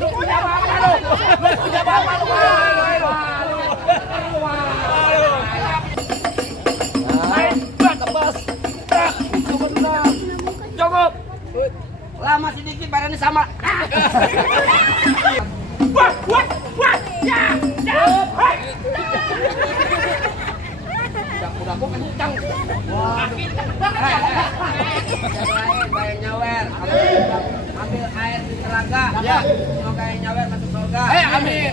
Lu punya apa lu? Lu punya apa lu? Cukup. Lama sedikit badannya sama. Wah. Ya. Udah gua kencang. Wah. Bayang nyawer. Ambil air di telaga. Ya. Semoga yang nyawer masuk surga. Amin.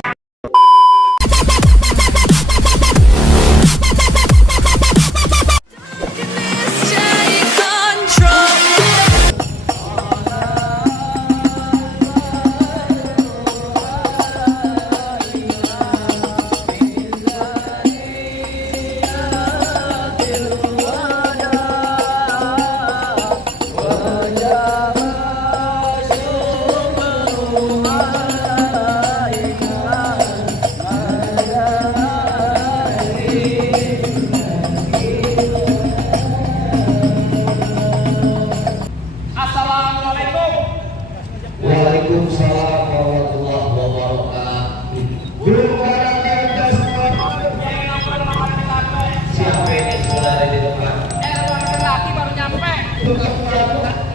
Waalaikumsalam warahmatullahi wabarakatuh. Siapa ini sudah ada di depan? Laki baru nyampe.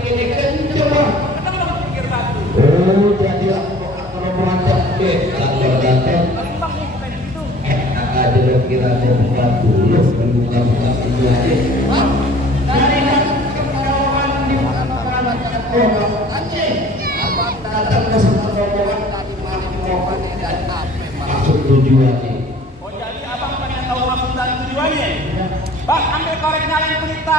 Ini kenceng. Oh, jadi kalau mantap deh. Kalau datang, ada kira buka dulu, buka dulu aja. Maksud tujuannya. Oh jadi abang pengen tahu maksud dan tujuannya? Bang, ambil korek nyalain berita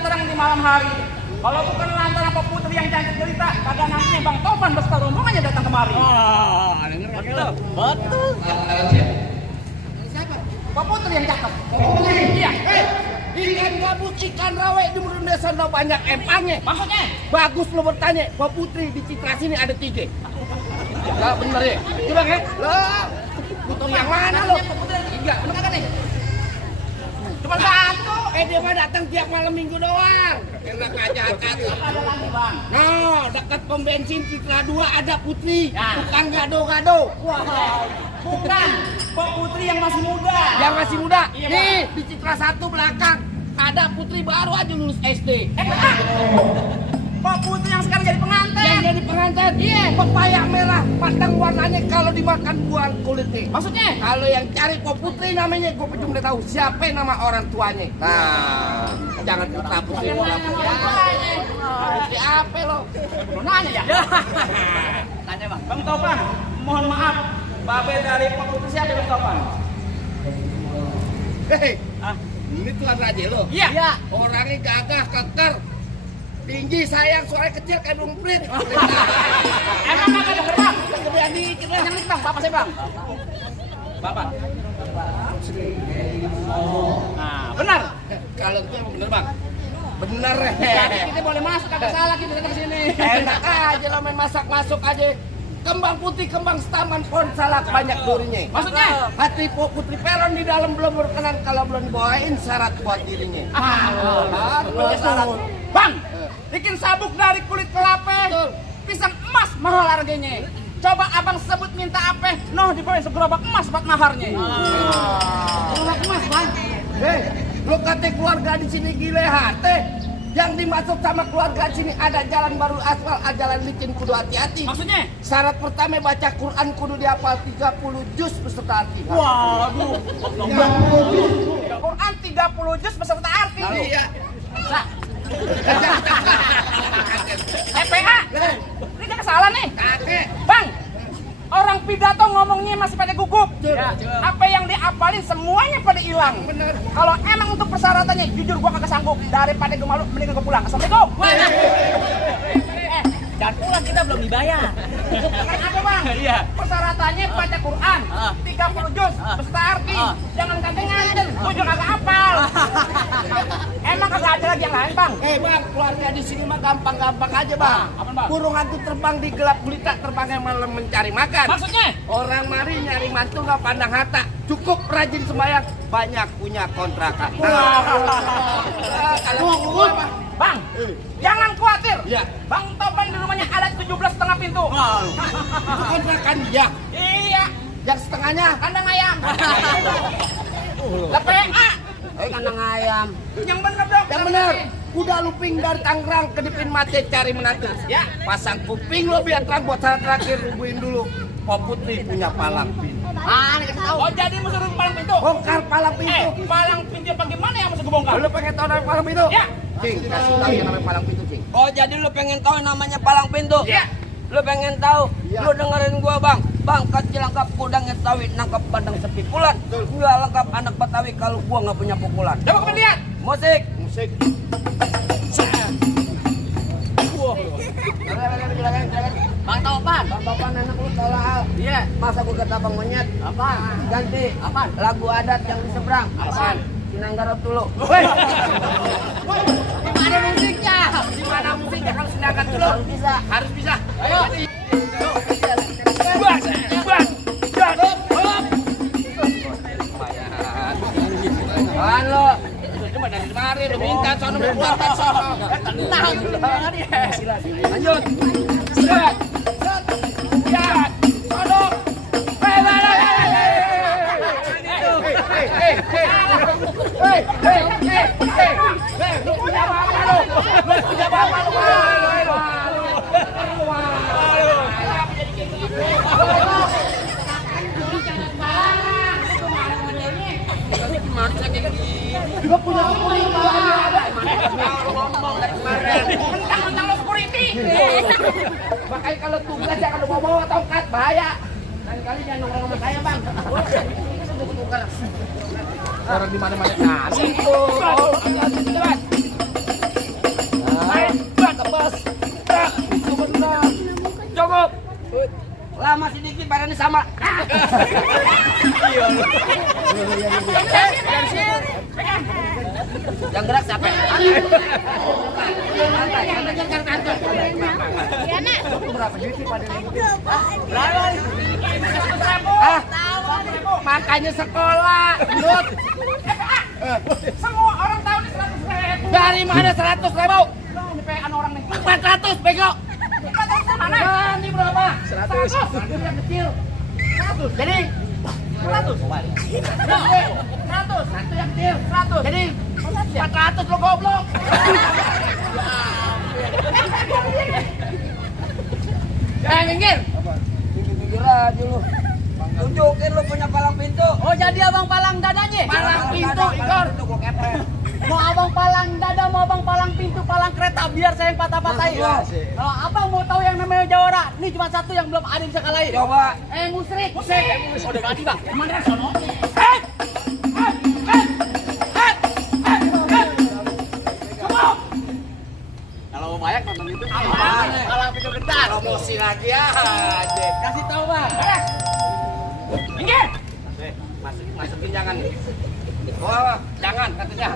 terang di malam hari. Kalau bukan lantaran Pak Putri yang cantik cerita, kagak nantinya Bang Topan beserta rombongannya datang kemari. Oh, denger betul. Betul. Siapa? Pak Putri yang cakep. Iya. Ikan gabus, ikan rawe di Murun Desa banyak empangnya. Maksudnya? Bagus lo bertanya, Pak Putri di Citra sini ada 3. Enggak bener ya? Coba ya? Lah, foto yang mana lo? Pak Putri ada 3, bener kagak nih? Cuma 1. Dia mah datang tiap malam minggu doang. Enak aja kata. Ada lagi Bang. Nah, dekat pom bensin Citra 2 ada Putri. Bukan gado-gado. Wow. Bukan. Pak Putri yang masih muda. Yang masih muda. Iya, nih, di Citra 1 belakang ada Putri baru aja lulus SD. Pak Putri yang sekarang jadi pengantin. Yang jadi pengantin. Iya. Pepaya merah, padang warnanya kalau dimakan buang kulitnya. Maksudnya? Kalau yang cari Pak Putri namanya, gue belum udah tahu siapa nama orang tuanya. Nah, jangan kita Putri. Putri apa lo? Belum nanya ya? Tanya Bang. Bang Topan, mohon maaf. Babe dari Pak Putri siapa Bang Topan? Hei, ini Tuan Raja lo? Iya. Orangnya gagah, keker, tinggi, sayang, suaranya kecil kayak dumprit. Emang kagak denger Bang? Kegedean dikit lah. Yang ini Bang, bapak saya Bang. Bapak. Nah, benar. Kalau itu emang bener Bang. Bener. Jadi kita boleh masuk, kagak salah kita datang sini. Enak aja lo main masak, masuk aja. Kembang putih, kembang setaman pun salah banyak durinya. Maksudnya? Hati Putri Peron di dalam belum berkenan kalau belum dibawain syarat buat dirinya. Syarat. Bang, bikin sabuk dari kulit kelapa, pisang emas mahal harganya. Coba abang sebut minta apa? Noh dibawain segerobak emas buat maharnya. Gerobak emas Bang. Lu kata keluarga di sini gile hati. Yang dimaksud sama keluarga sini ada jalan baru aspal, jalan licin kudu hati-hati. Maksudnya? Syarat pertama baca Quran kudu dihafal 30 juz beserta arti. Waduh. Quran 30 juz beserta arti. Iya. Nah. PA. Ini gak salah nih. Kakek. Bang. Orang pidato ngomongnya masih pada gugup. Ya. Apa yang diapalin semuanya pada hilang. Kalau emang untuk persyaratannya, jujur gua kagak sanggup. Daripada gue malu, mending gue pulang. Assalamualaikum. Dan pulang kita belum dibayar. Apa Bang? Iya. Persyaratannya baca Quran 30 juz beserta arti. Jangan ganten-ganten. Gue juga kagak hafal. Emang kagak ada lagi yang lain Bang? Bang, keluarga di sini mah gampang-gampang aja Bang. Apa Bang? Burung hantu terbang di gelap gulita, terbangnya malam mencari makan. Maksudnya? Orang mari nyari mantu nggak pandang harta. Cukup rajin sembahyang, banyak punya kontrakan. Kalau Bang, jangan khawatir. Ya. Bang Topan di rumahnya ada 17,5 pintu. Itu kontrakan dia. Iya, Yang setengahnya. kandang ayam. Lah PA. Kandang ayam. Yang bener dong. Yang benar. Kuda luping dari Tangerang ke Dipin Mate cari menantu. Ya. Pasang kuping lo biar terang buat saat terakhir rubuhin dulu. Pak Putri punya palang pintu. Ini kasih tahu. Oh, jadi mesti palang pintu. Bongkar palang pintu. Palang pintu bagaimana yang mesti kebongkar? Lu pengen tahu namanya palang pintu? Ya. Cing, kasih tahu yang namanya palang pintu, Cing. Oh, jadi lu pengen tahu yang namanya palang pintu? Iya. Lu pengen tahu? Iya. Lu dengerin gua, Bang. Bang, kecil lengkap kudang ngetawi nangkap bandang sepikulan. Gua lengkap anak Betawi kalau gua nggak punya pukulan. Coba kau lihat. Musik. Musik. Silakan. Bang Topan. Bang Topan anak lu salah. Iya. Masa gua kata Bang Monyet? Apa? Ganti. Apa? Lagu adat yang di seberang. Apaan? Sinanggarap dulu. Woi. Di mana musiknya? Di mana musiknya kalau sedangkan dulu? Harus bisa. Harus bisa. Ayo. Apaan lu? Cuma dari kemarin udah minta sono berkuatan sono. Tenang. Lanjut. Set. Ya. Sono. Lu punya apa lu? Lu punya apa lu? Lu punya kuping. Mentang-mentang lu security. Makanya kalau tugas jangan lu bawa tongkat, bahaya. Kali-kali jangan nongkrong sama saya, Bang. Tukar. Orang di mana-mana kasih tuh. Itu benar. Cukup. Lama sedikit badannya sama. Yang gerak siapa? Berapa duit sih pada ini? Ah, Makanya sekolah. Dut. semua orang tahu nih 100.000. Dari mana 100.000? Ini PA orang nih. 400 bego. 400 mana? Nah, ini berapa? 100. Yang kecil. 100. Jadi 100. 100. satu yang kecil. 100. Jadi 400 lo goblok. Minggir. Minggir aja lu. Tunjukin lu punya palang pintu. Oh jadi abang palang dadanya? Palang pintu, Igor. Itu gua kepret. Mau abang palang dada, mau abang palang pintu, palang kereta, biar saya yang patah-patahin. Iya, sih. Kalau abang mau tahu yang namanya jawara, ini cuma satu yang belum ada yang bisa kalahin. Coba. Musrik. Musik. Udah mati, Bang. Mana sono? Kalau banyak nonton itu. Kalau pintu gentar. Promosi lagi aja. Kasih tahu bang. Minggir. Masukin jangan. Oh, jangan katanya.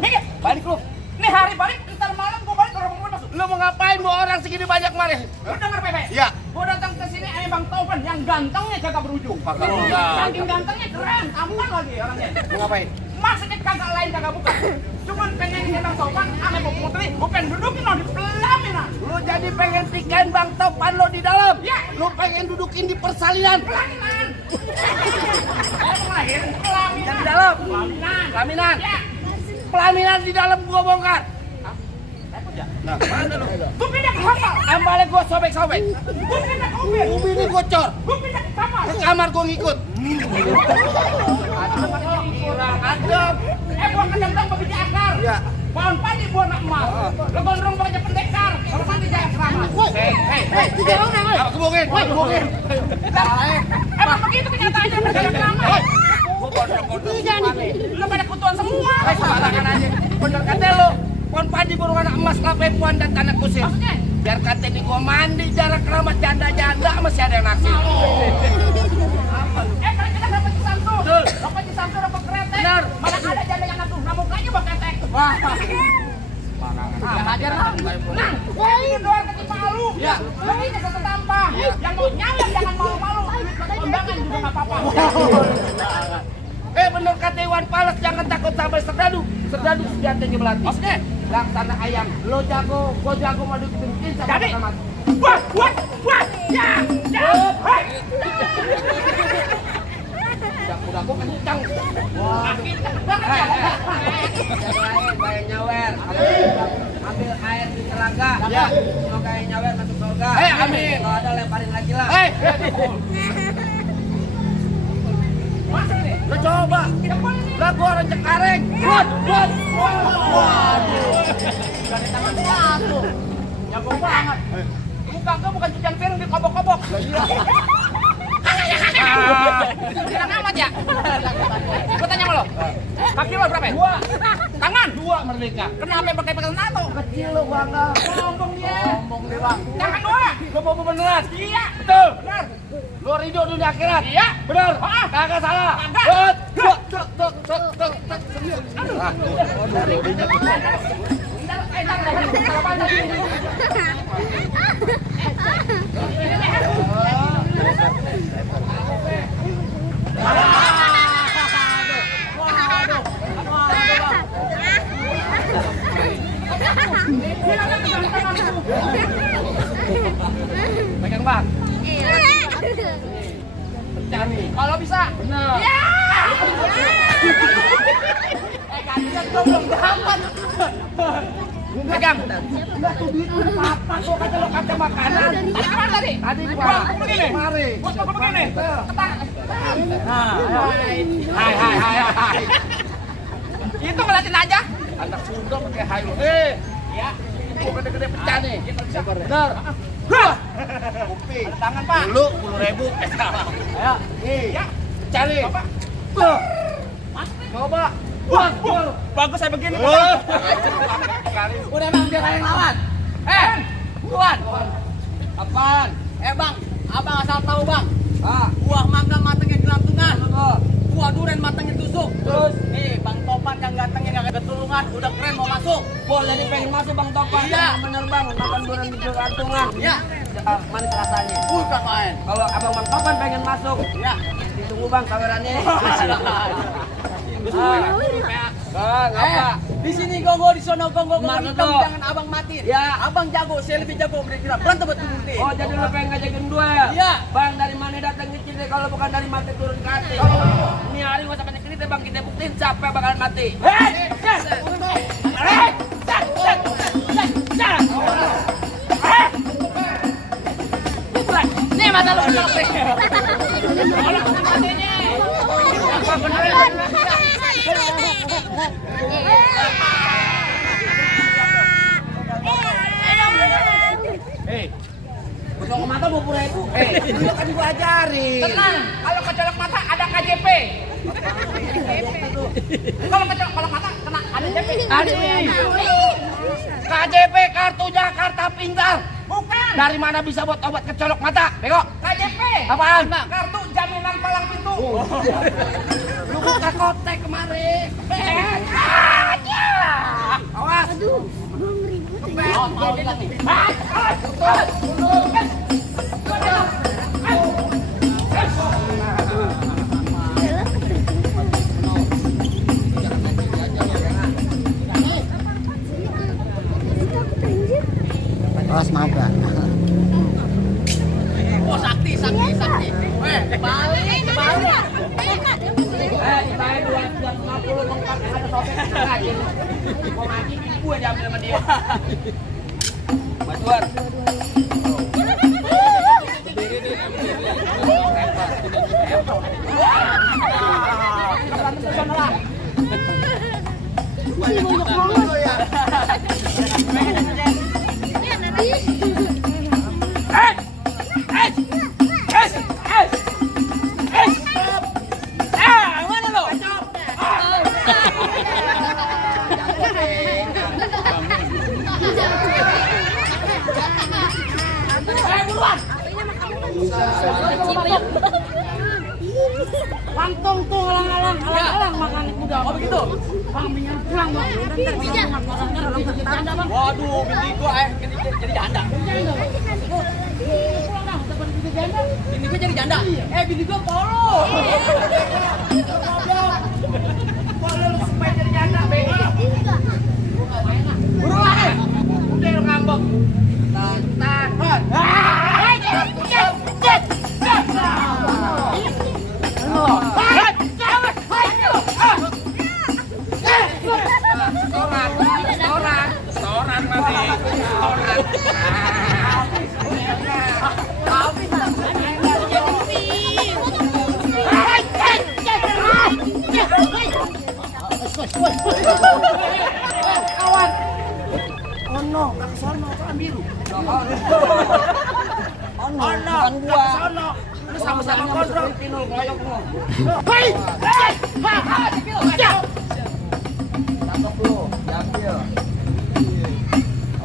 Minggir. Balik lu. Ini hari balik, ntar malam gua balik orang mau masuk. Lu mau ngapain bawa orang segini banyak kemarin? Lu denger Pepe? Iya. Gua datang ke sini ada Bang Taufan yang gantengnya kagak berujung. Kagak berujung. Saking gantengnya keren, tampan lagi orangnya. Mau ngapain? Maksudnya kagak lain kagak bukan. Cuman pengen lihat Bang Taufan sama Bu Putri, gua pengen dudukin lo di pelaminan. Lu jadi pengen nikahin Bang Topan lo di dalam? Iya. Lu pengen dudukin di persalinan? Pelaminan. Saya mau ngelahirin pelaminan. Yang di dalam? Pelaminan. Pelaminan? Ya. Pelaminan di dalam gua bongkar. Nah, mana lu? Gua pindah ke kamar. Ambalnya gua sobek-sobek. Gua pindah ke mobil. Ubi ini gocor. Gua pindah ke kamar. Ke kamar gua ngikut. Kurang adem. Gua kedendang begitu akar. Iya. Pohon padi buah nak emas. Lo gondrong baca pendekar. Kalau mandi jangan selamat. Hei, gebungin. Emang begitu kenyataannya berjalan lama. Gua gondrong-gondrong. Lo pada kutuan semua. Sembarangan aja. Bener kata lu. Pohon padi burung anak emas, lapai puan dan tanah kusir. Maksudnya? Biar kata ini gua mandi, jarak keramat janda-janda masih ada yang naksir. Kalau kita dapat cisantu. Betul. Dapat cisantu, dapat kereta. Benar. Mana ada janda yang ngatuh. Nah mukanya bak ketek. Wah. Ya hajar lah. Nah, ini doar ketimpa lu. Ya. Lo ini satu tampang. Yang mau nyalek jangan malu-malu. Kondangan juga nggak apa-apa. Bener kata Iwan Fals, jangan takut sama serdadu. Serdadu senjatanya melati. Maksudnya? Laksana ayam. Lo jago, gua jago madu bikin sama Jadi? mati. Wah, wah, wah, ya, ya. Hei. Kuda-kuda kencang. Kayak nyawer. Ambil air di telaga. Ya. Mau kayak nyawer masuk surga. Amin. Kalau ada lemparin lagi lah. Lo coba. Lah gua orang Cengkareng. Buat. Waduh. Dari tangan satu. Jago banget. Muka gua bukan cucian piring dikobok-kobok. Tidak amat ya. Gua tanya sama lo. Kaki lo berapa ya? 2. Tangan? 2 merdeka. Kenapa pakai NATO? Kecil lo bangga. Sombong dia. Ngomong deh bang. Jangan doa. Gua mau beneran. Iya. Betul. Benar. Lo ridho dunia akhirat. Iya. Bener. Ah. Kagak salah. Kagak. Tek. Pegang bang. Pecah nih. Kalau bisa. Bener. Ya. Kasihan gua belum dapat. Pegang. Enggak tuh duit udah apa kok kata lo kata makanan. Mana tadi? Tadi di Bang, mana? begini. Mari. Gua begini. Ketak. Nah, Hai. Itu ngeliatin aja. anak Sunda pakai hai lo. Ya. Gua gede-gede pecah nih. Bener. Bener. Kopi. Ada tangan, Pak. Dulu 10.000. Ayo. Nih. Ya. Cari. Coba. Coba. Wah, Bagus saya begini. Udah bang, biar kalian lawan. Tuan. apaan? Bang, abang asal tahu bang. Ah, Buah mangga matangnya gelantungan. Buah durian matangnya tusuk. Terus? Nih, Bang Topan yang gantengnya nggak ketulungan, udah keren mau masuk. Boleh jadi pengen masuk Bang Topan. Iya. Bener Bang, makan durian di gantungan. Ya, Manis rasanya. bukan main. Kalau abang Bang Topan pengen masuk, Ya. ditunggu Bang kamerannya. Bang, apa? Di sini gongo, di sono gongo, Mana hitam, tuh? jangan abang mati. Ya. Abang jago, saya lebih jago berkira. Berantem betul nanti. Oh, jadi lu pengen ngajakin duel? Iya. Bang, dari mana datang kecil deh kalau bukan dari mati turun ke hati. Ini hari gua sampai cerita Bang, kita buktiin siapa yang bakalan mati. Nih mata lu kelopek. Kalau mata 20.000. Dulu kan gua ajarin. Tenang, kalau kecolok mata ada KJP. Kalau kecolok mata kena ada JP. KJP kartu Jakarta Pintar. Bukan. Dari mana bisa buat obat kecolok mata? Bego. KJP. Apaan? Kartu jaminan palang pintu. Lu buka kotek kemarin. Awas. Oh, mau bilang nih. Awas maaf Pak. Oh, sakti. Balik. Saya 250 lengkap ada sobek aja. Mau mati gue diambil sama dia. Mas War. Mana lo? Buruan. Pantong tuh alang-alang makan kuda. Oh begitu. Bang minyak pulang bang. Waduh, bini gua jadi janda. Bini gua jadi janda. Bini gua polo. Polo lu supaya jadi janda, bego. Buruan. Udah lu ngambek. Tan. Kawan. Ono, ke sono kan biru. Ono, bukan gua. Sono. Lu sama-sama kontrol pinul ngoyok lu. Hei! Tangkap lu, diambil.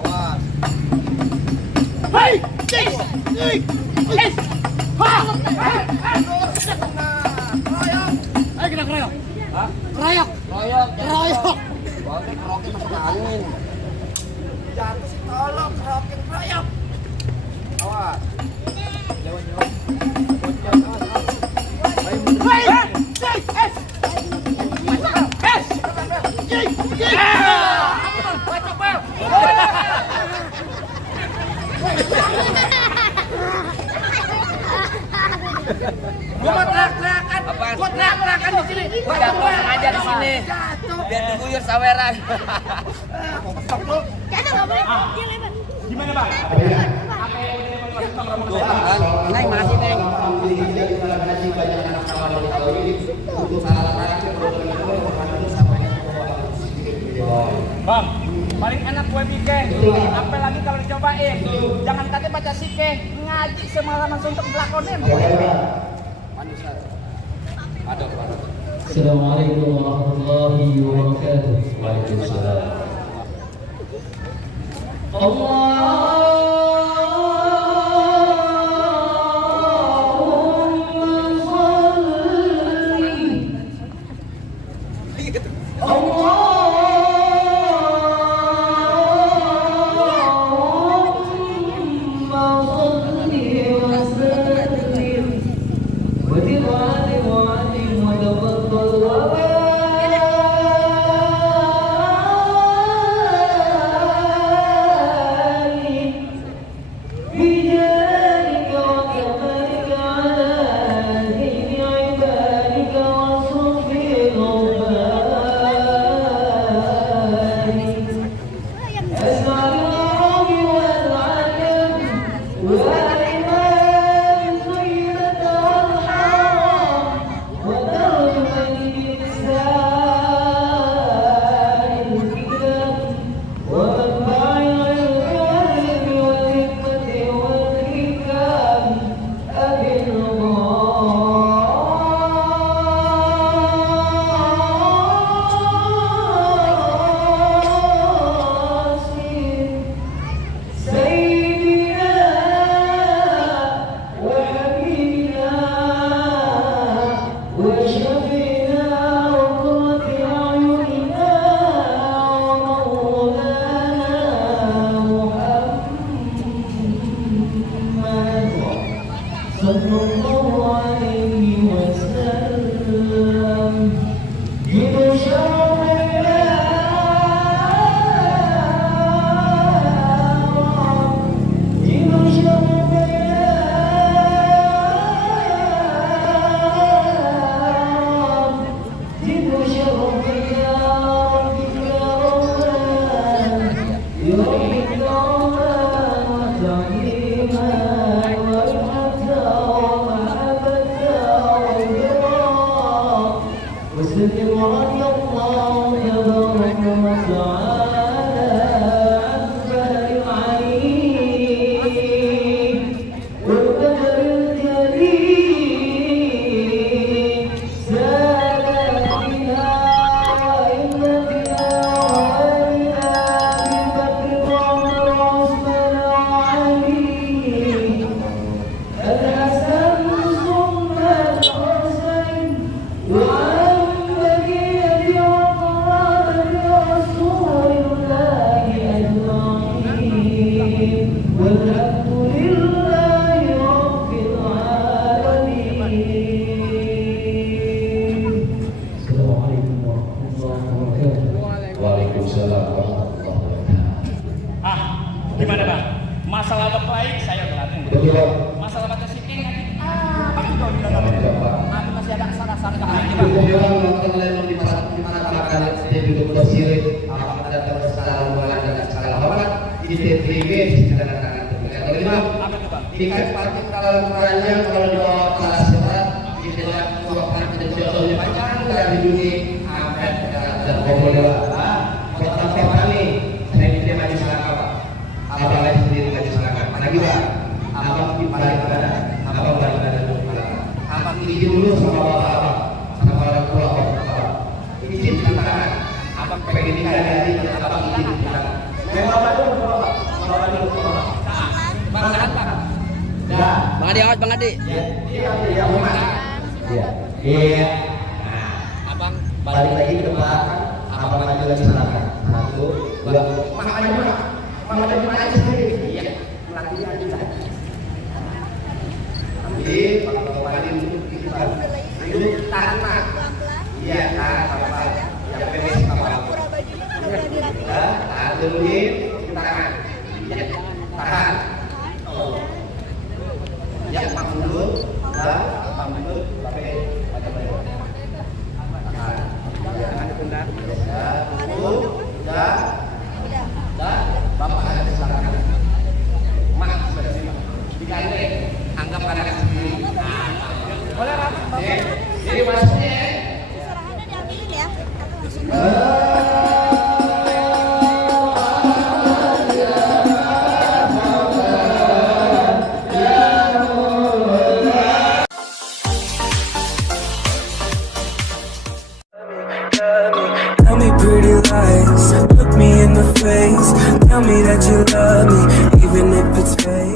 Awas. Hei! Hei! Ayo kita keroyok. Hah? Keroyok. Keroyok. Balik kerokin masuk angin. Jatuh sih tolong kerokin keroyok. Awas. Jauh-jauh. Gua teriak-teriakan di sini. Gua jatuh sengaja di sini. Biar diguyur saweran. Gimana bang? Neng masih neng. Bang, paling enak kue pike. Apalagi kalau dicobain. Jangan katanya baca sike, ngaji semalaman untuk melakonin. Assalamualaikum warahmatullahi wabarakatuh. Waalaikumsalam. Gimana bang? Masalah baik saya berlatih. Masalah baca siking bang juga bilang nanti masih ada asal-asal Apakah ada kesalahan dan kesalahan hormat diterima secara tangan. Tingkat partikel ukurannya kalau di bawah kelas berat di dalam 2 dari dunia akan ada Bobo Dewa. Kota Kota nih, saya tidak maju selangkah Pak. Abang lagi sendiri maju selangkah. Lagi Pak, abang balik pada, abang balik pada dulu. Abang izin dulu sama bapak abang, sama orang tua abang. Izin tantangan. Abang pengen nikah dari abang izin tantangan. Memang apa dulu Bapak? Bapak dulu Bapak. Bang sehat Bang. Ya. Bang Adi, awas Bang Adi. Iya, Muhammad. Iya. Iya. Abang Balik lagi ke depan, abang maju lagi selangkah. 1, 2, mama maju sendiri. Iya. Lagi aja. Ambil, kalau maju dulu kita. Dulu tahan Pak. Iya, tahan Bapak. Ya beres Bapak. Tahan dulu tangan. Iya. Tahan. Ya, Pak dulu. Dah, Pak dulu. Sampai baca balik. Tahan. Jangan pundak. Ya, dulu. Dah. Dah. Bapak ada di belakang. Mak sudah sini. Digandeng. Anggap anak sendiri. Boleh Pak? Jadi maksudnya Serahannya diambilin ya. Tell me pretty lies, look me in the face. Tell me that you love me, even if it's fake.